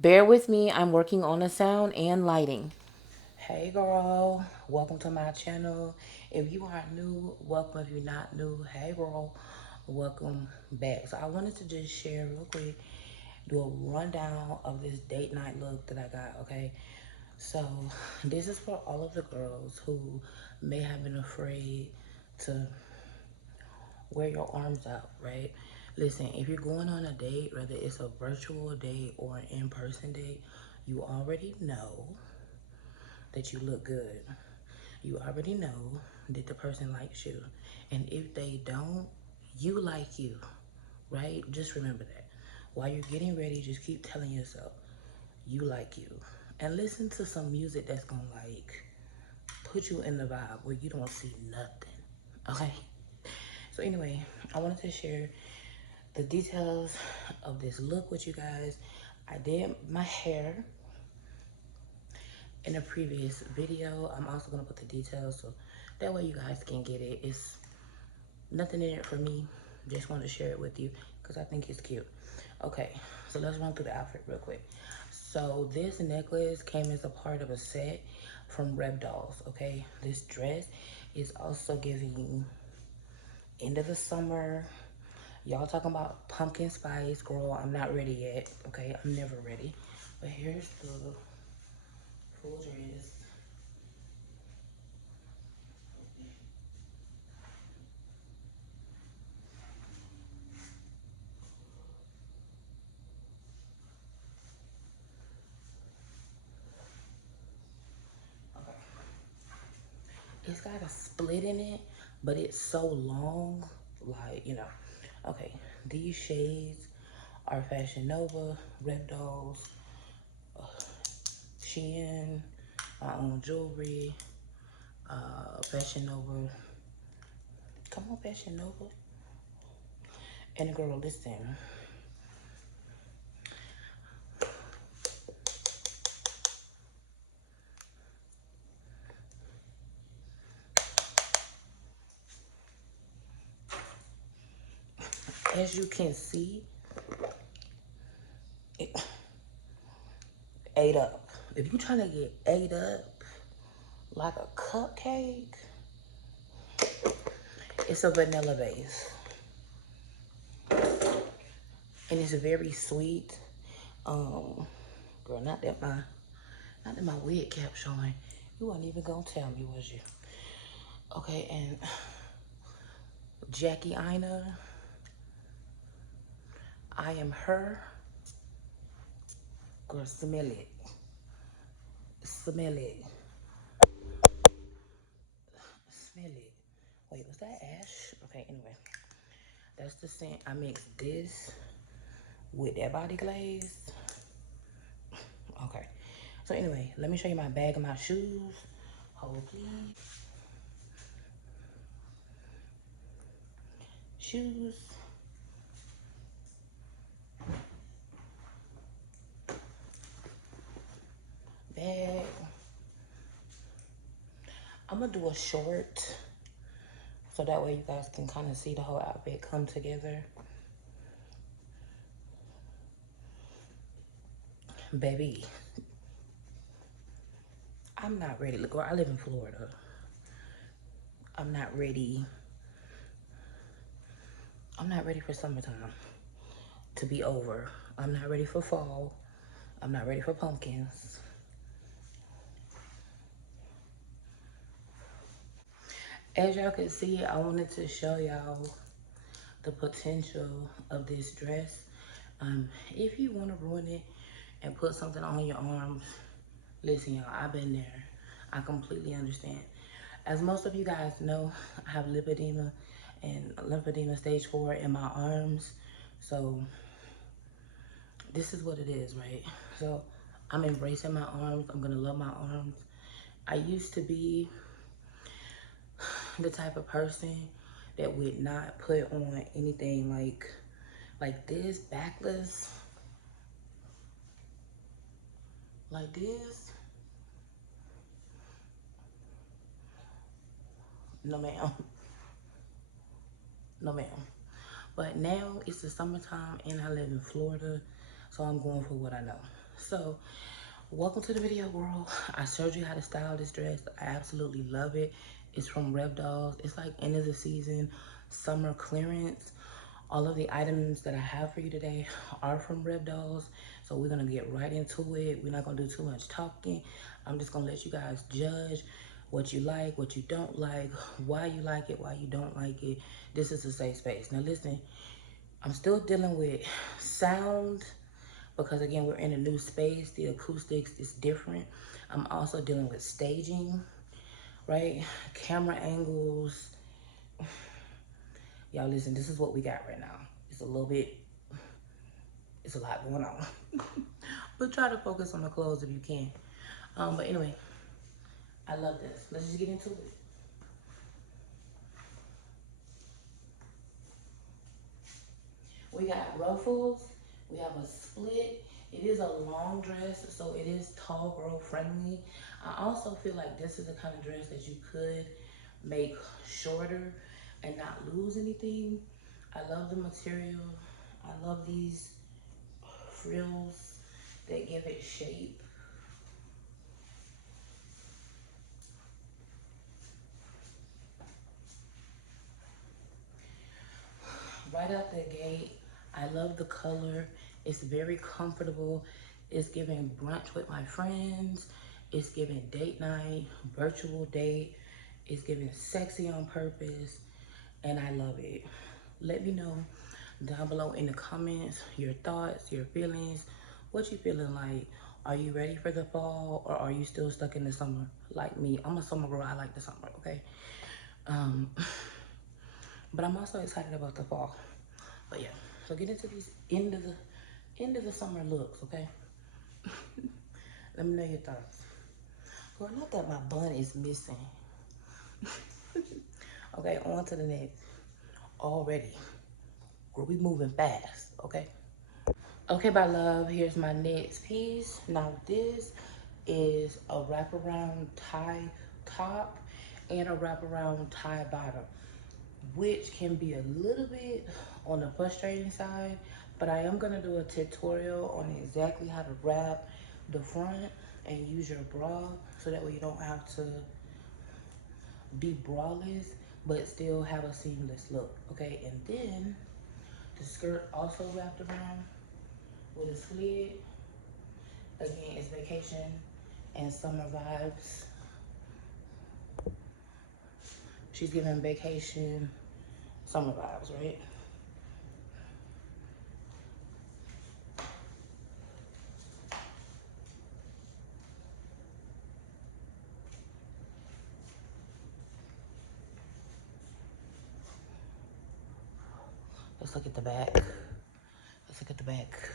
Bear with me, I'm working on the sound and lighting. Hey girl, welcome to my channel. If you are new, welcome. If you're not new, hey girl, welcome back. So I wanted to just share real quick, do a rundown of this date night look that I got, okay? So this is for all of the girls who may have been afraid to wear your arms out, right? Listen, if you're going on a date, whether it's a virtual date or an in-person date, you already know that you look good. You already know that the person likes you. And if they don't, you like you, right? Just remember that. While you're getting ready, just keep telling yourself, you like you. And listen to some music that's gonna like put you in the vibe where you don't see nothing, okay? So anyway, I wanted to share the details of this look with you guys. I did my hair in a previous video. I'm also gonna put the details so that way you guys can get it. It's nothing in it for me. Just wanted to share it with you because I think it's cute. Okay, so let's run through the outfit real quick. So this necklace came as a part of a set from Reb Dolls, okay? This dress is also giving end of the summer. Y'all talking about pumpkin spice, girl, I'm not ready yet, okay? I'm never ready. But here's the full dress. Okay. It's got a split in it, but it's so long, like, you know. Okay, these shades are Fashion Nova, Red Dolls, Shein, my own jewelry, Fashion Nova. Come on, Fashion Nova. And girl, listen. As you can see, it ate up. If you trying to get ate up like a cupcake, it's a vanilla base. And it's very sweet. Girl, not that my wig kept showing. You wasn't even gonna tell me, was you? Okay, and Jackie Ina, I am her. Girl, smell it. Smell it. Smell it. Wait, was that ash? Okay, anyway. That's the scent. I mixed this with that body glaze. Okay. So anyway, let me show you my bag and my shoes. Hold please. Shoes. Bag. I'm gonna do a short so that way you guys can kind of see the whole outfit come together. Baby, I'm not ready. Look, girl, I live in Florida. I'm not ready. I'm not ready for summertime to be over. I'm not ready for fall. I'm not ready for pumpkins. As y'all can see, I wanted to show y'all the potential of this dress. If you want to ruin it and put something on your arms, listen, y'all, I've been there. I completely understand. As most of you guys know, I have lymphedema and lymphedema stage 4 in my arms. So this is what it is, right? So I'm embracing my arms. I'm gonna love my arms. I used to be the type of person that would not put on anything like this, backless, like this. No ma'am. No ma'am. But now it's the summertime and I live in Florida, so I'm going for what I know. So, welcome to the video, girl. I showed you how to style this dress. I absolutely love it. It's from Rev Dolls. It's like end of the season, summer clearance. All of the items that I have for you today are from Rev Dolls. So we're gonna get right into it. We're not gonna do too much talking. I'm just gonna let you guys judge what you like, what you don't like, why you like it, why you don't like it. This is a safe space. Now listen, I'm still dealing with sound because again, we're in a new space. The acoustics is different. I'm also dealing with staging, right? Camera angles. Y'all listen, this is what we got right now. It's a little bit, it's a lot going on. But try to focus on the clothes if you can. But anyway, I love this. Let's just get into it. We got ruffles. We have a split. It is a long dress, so it is tall girl friendly. I also feel like this is the kind of dress that you could make shorter and not lose anything. I love the material. I love these frills that give it shape. Right out the gate, I love the color. It's very comfortable. It's giving brunch with my friends. It's giving date night, virtual date. It's giving sexy on purpose, and I love it. Let me know down below in the comments your thoughts, your feelings, what you feeling like. Are you ready for the fall, or are you still stuck in the summer like me? I'm a summer girl. I like the summer, okay? Um, but I'm also excited about the fall. But yeah, so get into these end of the summer looks, okay? Let me know your thoughts. Girl, not that my bun is missing. Okay, on to the next. Already. Girl, we moving fast, okay? Okay, my love, here's my next piece. Now this is a wraparound tie top and a wraparound tie bottom, which can be a little bit on the frustrating side, but I am gonna do a tutorial on exactly how to wrap the front and use your bra so that way you don't have to be braless but still have a seamless look, okay? And then the skirt also wrapped around with a slit. Again, it's vacation and summer vibes. She's giving vacation, summer vibes, right? Let's look at the back. Let's look at the back.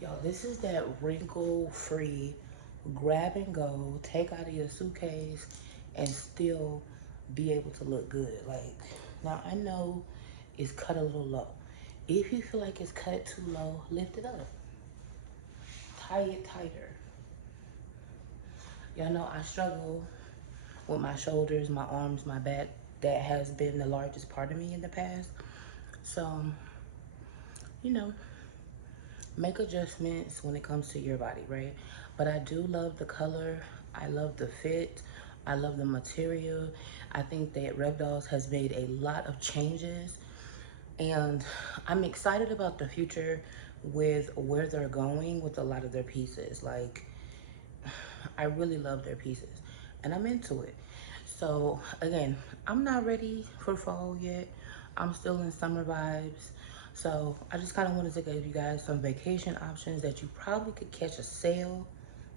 Y'all, this is that wrinkle-free, grab and go, take out of your suitcase, and still be able to look good. Like, now I know it's cut a little low. If you feel like it's cut too low, lift it up. Tie it tighter. Y'all know I struggle with my shoulders, my arms, my back. That has been the largest part of me in the past. So, you know, make adjustments when it comes to your body, right? But I do love the color. I love the fit. I love the material. I think that Rev Dolls has made a lot of changes, and I'm excited about the future with where they're going with a lot of their pieces. Like, I really love their pieces and I'm into it. So again, I'm not ready for fall yet. I'm still in summer vibes. So I just kind of wanted to give you guys some vacation options that you probably could catch a sale,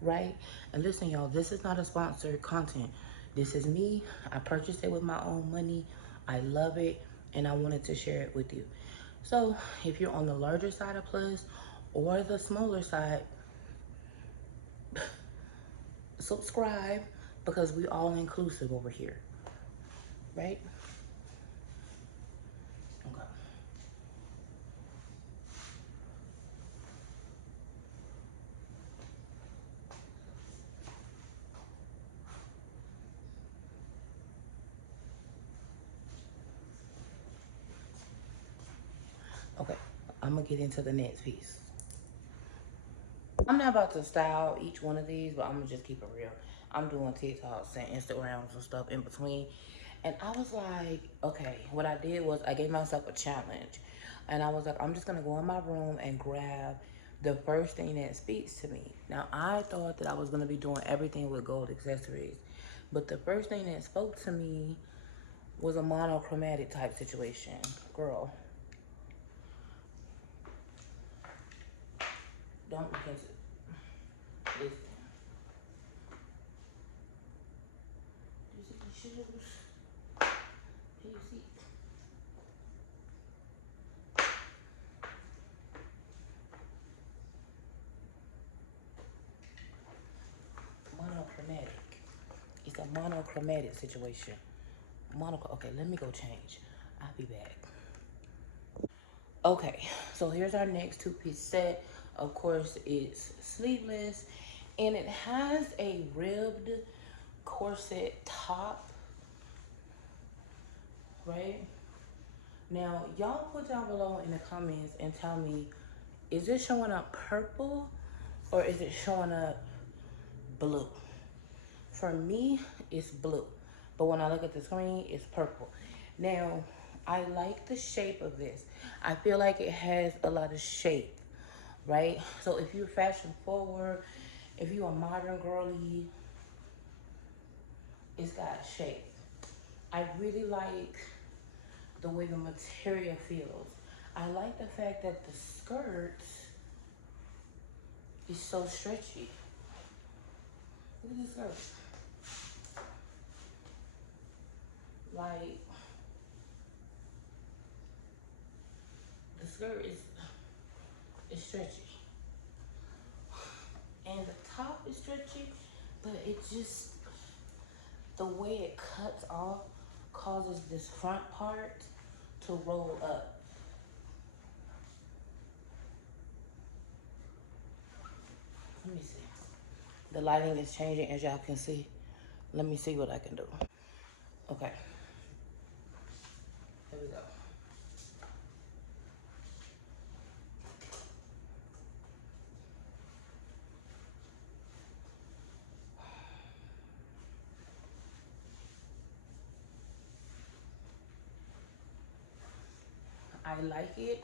right? And listen, y'all, this is not a sponsored content. This is me. I purchased it with my own money. I love it and I wanted to share it with you. So if you're on the larger side of plus or the smaller side, subscribe because we all inclusive over here, right? Okay. I'm gonna get into the next piece. I'm not about to style each one of these, but I'm gonna just keep it real. I'm doing TikToks and Instagrams and stuff in between. And I was like, okay, what I did was I gave myself a challenge. And I was like, I'm just gonna go in my room and grab the first thing that speaks to me. Now, I thought that I was gonna be doing everything with gold accessories. But the first thing that spoke to me was a monochromatic type situation. Girl, don't look into listen. Do you see these shoes? Do you see? Monochromatic. It's a monochromatic situation. Okay, let me go change. I'll be back. Okay, so here's our next two-piece set. Of course, it's sleeveless, and it has a ribbed corset top, right? Now, y'all put down below in the comments and tell me, is it showing up purple or is it showing up blue? For me, it's blue. But when I look at the screen, it's purple. Now, I like the shape of this. I feel like it has a lot of shape, right? So if you're fashion forward, if you're a modern girly, it's got shape. I really like the way the material feels. I like the fact that the skirt is so stretchy. Look at this skirt. Like, the skirt is stretchy. And the top is stretchy, but it just, the way it cuts off causes this front part to roll up. Let me see. The lighting is changing as y'all can see. Let me see what I can do. Okay. Here we go. I like it.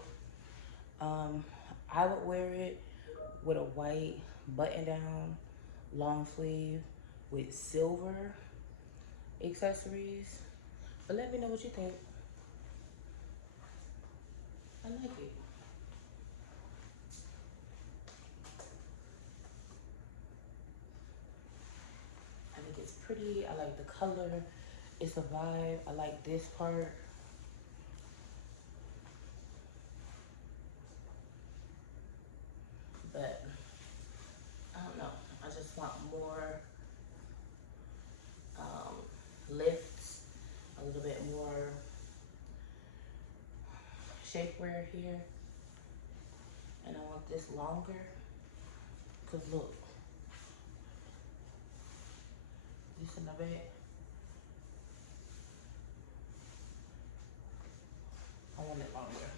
I would wear it with a white button down, long sleeve with silver accessories. But let me know what you think. I like it. I think it's pretty. I like the color. It's a vibe. I like this part. But I don't know. I just want more lifts, a little bit more shapewear here. And I want this longer. Cause look, this in the back. I want it longer.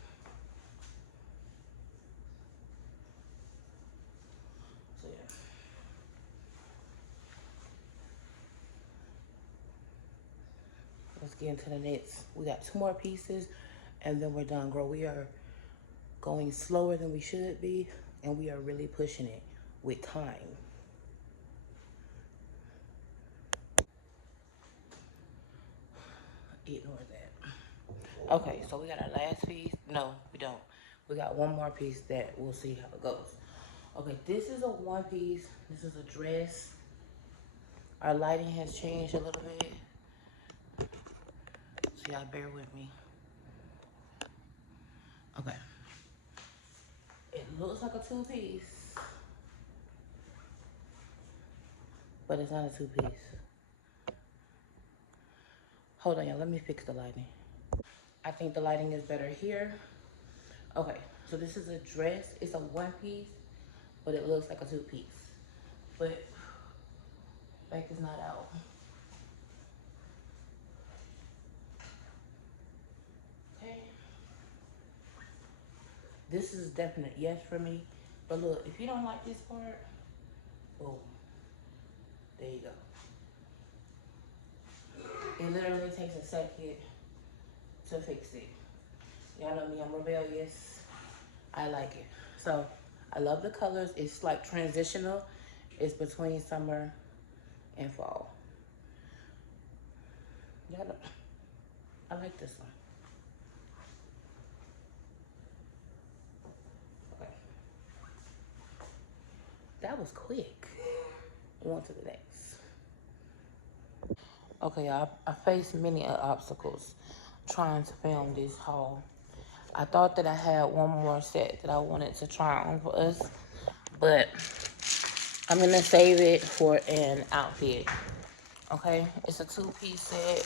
So yeah. Let's get into the next. We got two more pieces and then we're done, girl. We are going slower than we should be and we are really pushing it with time. Ignore that. Okay, so we got our last piece. No, we don't. We got one more piece that we'll see how it goes. Okay, this is a one piece. This is a dress. Our lighting has changed a little bit. So y'all bear with me. Okay. It looks like a two-piece, but it's not a two-piece. Hold on, y'all. Let me fix the lighting. I think the lighting is better here. Okay, so this is a dress. It's a one-piece, but it looks like a two-piece. But back is not out. Okay. This is definite yes for me. But look, if you don't like this part, boom, there you go. It literally takes a second to fix it. Y'all know me, I'm rebellious. I like it. So I love the colors. It's like transitional. It's between summer and fall. Y'all know, I like this one. Okay. That was quick. On to the next. Okay, y'all, I faced many obstacles trying to film this haul. I thought that I had one more set that I wanted to try on for us, but I'm gonna save it for an outfit. Okay, it's a two-piece set.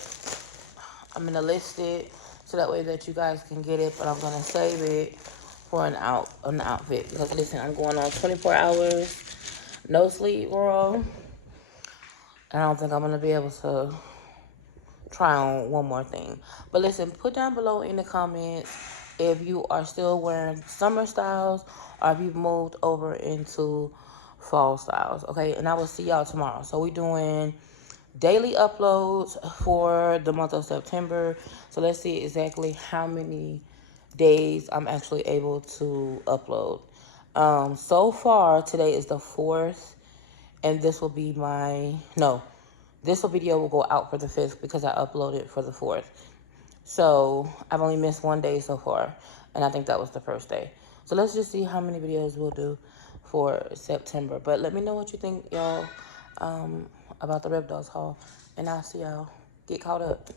I'm gonna list it so that way that you guys can get it, but I'm gonna save it for an outfit because listen, I'm going on 24 hours, no sleep, girl. And I don't think I'm gonna be able to try on one more thing. But listen, put down below in the comments if you are still wearing summer styles or if you've moved over into fall styles. Okay, and I will see y'all tomorrow. So we're doing daily uploads for the month of September. So let's see exactly how many days I'm actually able to upload. So far today is the 4th, and this will be this video will go out for the 5th because I uploaded for the 4th. So I've only missed one day so far, and I think that was the first day. So let's just see how many videos we'll do for September. But let me know what you think, y'all, about the Rib Dolls haul, and I'll see y'all. Get caught up.